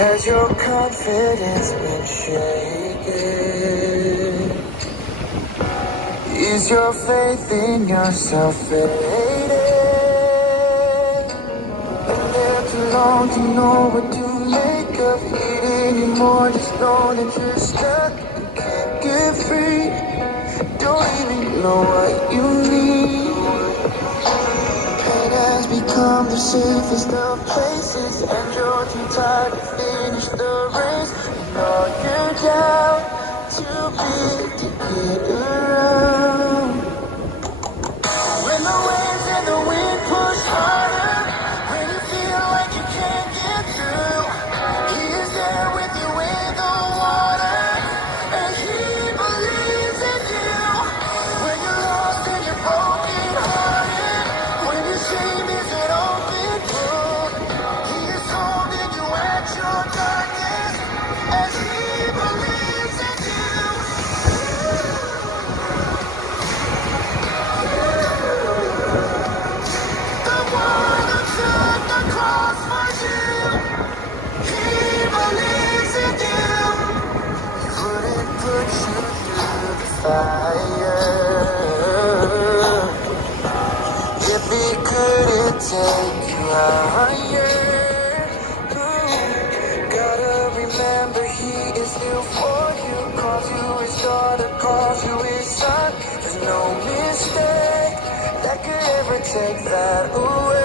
Has your confidence been shaken? Is your faith in yourself faded? Been there too long to know what to make of it anymore. Just know that you're stuck and can't get free. Don't even know what you need. Pain has become the safest of places, and you're too tired to finish the race. And all you're down too big to get around. When the waves and the wind push harder, when you feel like you can't get through, He is there with you in the water, and He believes in you. When you're lost and you're broken hearted, when your shame is an open wound, He is holding you at your darkest, as He believes in you. The one who took the cross for you, He believes in you. He wouldn't put you through the fire if He couldn't take you higher. Gotta remember He is still for you. Calls you His daughter, calls you His son. There's no mistake that could ever take that away.